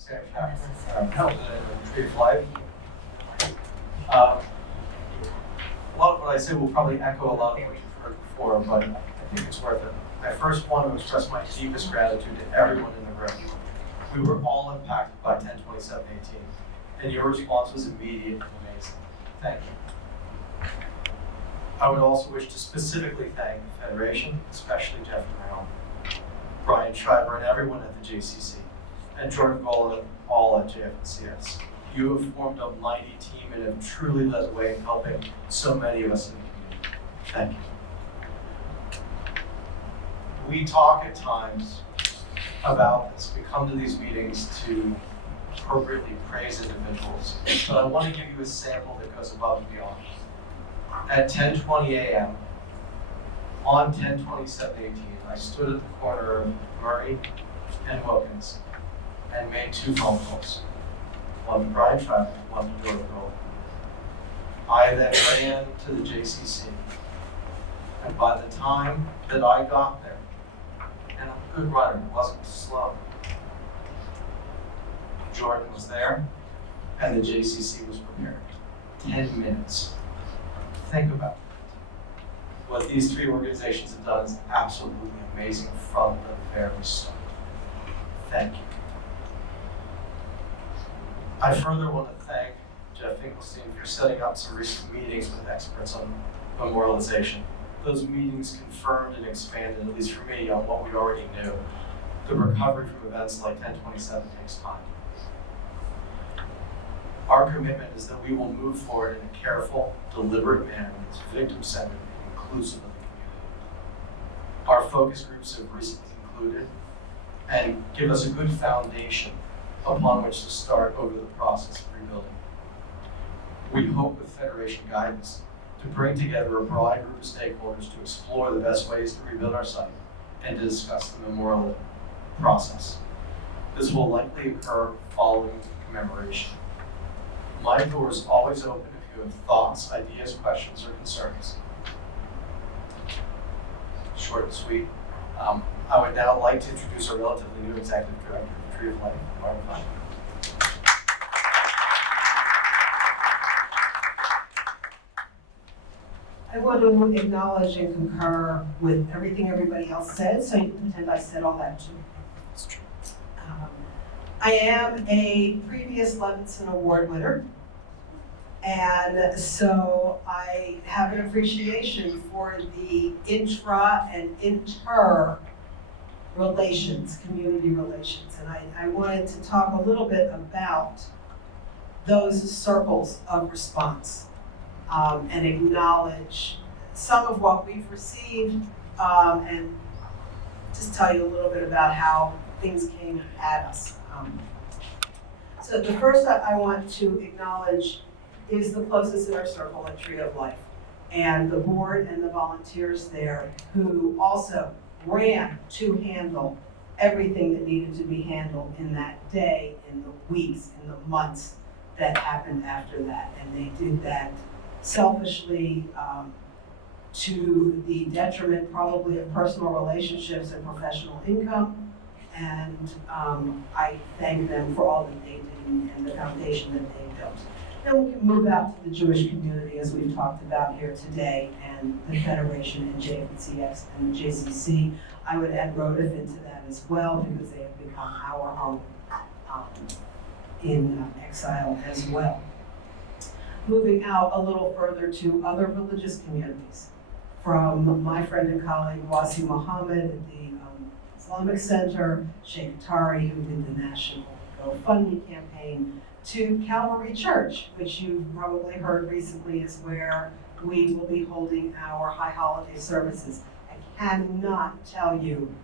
Sam Schachner, President of Tree of Life. A lot of what I say will probably echo a lot of what you've heard before, but I think it's worth it. I first want to express my deepest gratitude to everyone in the room. We were all impacted by 10/27/18, and your response was immediate and amazing. Thank you. I would also wish to specifically thank the Federation, especially Jeff Brown, Brian Schreiber, and everyone at the JCC, and Jordan Golan, all at JFNCS. You have formed a mighty team and have truly led the way in helping so many of us in the community. Thank you. We talk at times about this. We come to these meetings to appropriately praise individuals, but I want to give you a sample that goes above and beyond. At 10:20 a.m. on 10/27/18, I stood at the corner of Murray and Wilkins and made 2 phone calls. One to Brian Schreiber, one to Jordan Golan. I then ran to the JCC, and by the time that I got there, and I'm a good runner, it wasn't slow, Jordan was there, and the JCC was prepared. 10 minutes. Think about it. What these 3 organizations have done is absolutely amazing from the very start. Thank you. I further want to thank Jeff Finkelstein for setting up some recent meetings with experts on memorialization. Those meetings confirmed and expanded, at least for me, on what we already knew. The recovery from events like 10/27 takes time. Our commitment is that we will move forward in a careful, deliberate manner that's victim-centered and inclusive of the community. Our focus groups have recently concluded and give us a good foundation upon which to start over the process of rebuilding. We hope with Federation guidance to bring together a broad group of stakeholders to explore the best ways to rebuild our site and to discuss the memorial process. This will likely occur following commemoration. My door is always open if you have thoughts, ideas, questions, or concerns. Short and sweet. I would now like to introduce our relatively new Executive Director of Tree of Life, Barb Feige. I want to acknowledge and concur with everything everybody else said, so you can pretend I said all that too. That's true. I am a previous Levinson Award winner, and so I have an appreciation for the intra and inter relations, community relations, and I wanted to talk a little bit about those circles of response and acknowledge some of what we've received and just tell you a little bit about how things came at us. So the first I want to acknowledge is the closest inner circle at Tree of Life and the board and the volunteers there who also ran to handle everything that needed to be handled in that day, in the weeks, in the months that happened after that. And they did that selfishly to the detriment probably of personal relationships and professional income. And I thank them for all that they did and the foundation that they built. Then we can move out to the Jewish community, as we've talked about here today, and the Federation and JFCX and the JCC. I would add Rodef into that as well, because they have become our home in exile as well. Moving out a little further to other religious communities, from my friend and colleague Wasi Muhammad at the Islamic Center, Sheikh Tari, who did the National GoFundMe campaign, to Calvary Church, which you've probably heard recently is where we will be holding our high holiday services. I cannot tell you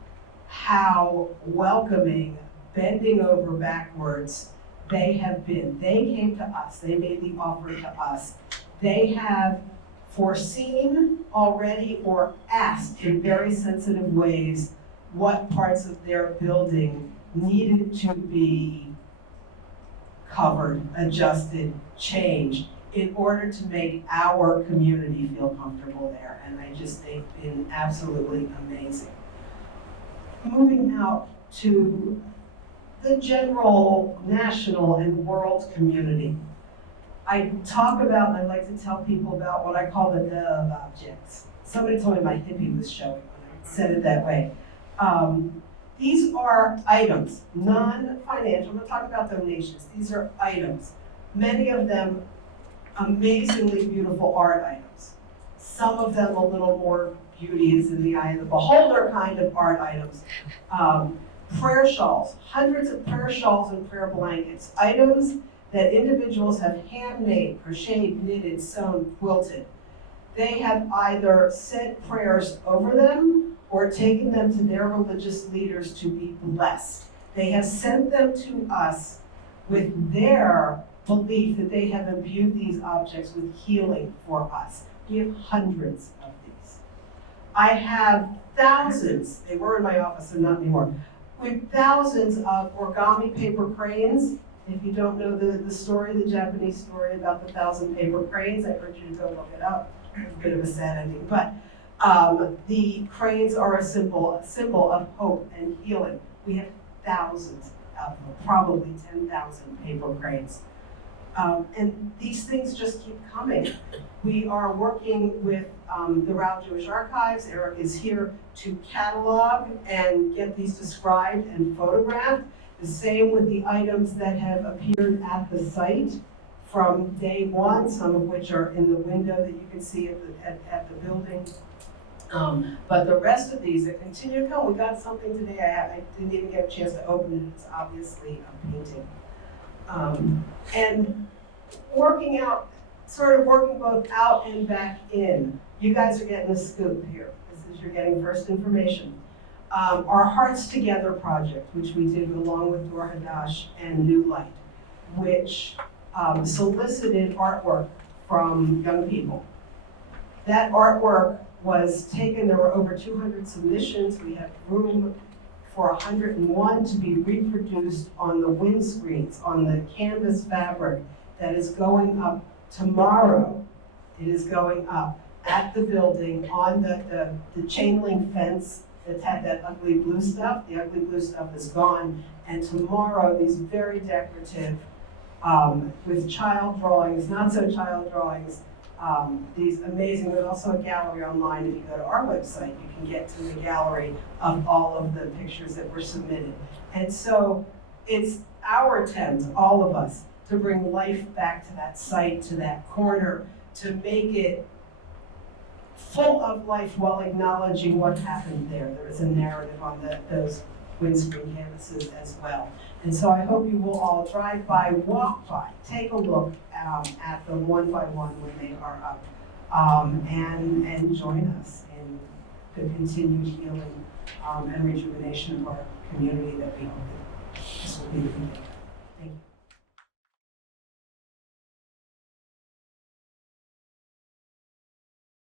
how welcoming, bending over backwards they have been. They came to us, they made the offer to us. They have foreseen already or asked in very sensitive ways what parts of their building needed to be covered, adjusted, changed in order to make our community feel comfortable there. And they've been absolutely amazing. Moving out to the general national and world community. I talk about, and I like to tell people about what I call the dove objects. Somebody told me my hippie was showing when I said it that way. These are items, non-financial, I'm not talking about donations, these are items. Many of them amazingly beautiful art items. Some of them a little more beauty is in the eye of the beholder kind of art items. Prayer shawls, hundreds of prayer shawls and prayer blankets, items that individuals have handmade, crocheted, knitted, sewn, quilted. They have either said prayers over them or taken them to their religious leaders to be blessed. They have sent them to us with their belief that they have imbued these objects with healing for us. We have hundreds of these. I have thousands, they were in my office and not anymore, with thousands of origami paper cranes. If you don't know the story, the Japanese story about the 1,000 paper cranes, I urge you to go look it up. It's a bit of a sad ending, but the cranes are a symbol of hope and healing. We have thousands of them, probably 10,000 paper cranes. And these things just keep coming. We are working with the Rao Jewish Archives. Eric is here to catalog and get these described and photographed. The same with the items that have appeared at the site from day one, some of which are in the window that you can see at the building. But the rest of these that continue to come, we got something today I didn't even get a chance to open it. It's obviously a painting. And working both out and back in. You guys are getting the scoop here. You're getting first information. Our Hearts Together project, which we did along with Dor Hadash and New Light, which solicited artwork from young people. That artwork was taken, there were over 200 submissions. We have room for 101 to be reproduced on the windscreens, on the canvas fabric that is going up tomorrow. It is going up at the building on the chain link fence that had that ugly blue stuff. The ugly blue stuff is gone. And tomorrow, these very decorative, with child drawings, not so child drawings, these amazing, there's also a gallery online. If you go to our website, you can get to the gallery of all of the pictures that were submitted. And so it's our attempt, all of us, to bring life back to that site, to that corner, to make it full of life while acknowledging what happened there. There is a narrative on those windscreen canvases as well. And so I hope you will all drive by, walk by, take a look at them one by one when they are up, and join us in the continued healing and rejuvenation of our community that we hope that this will be the beginning. Thank you.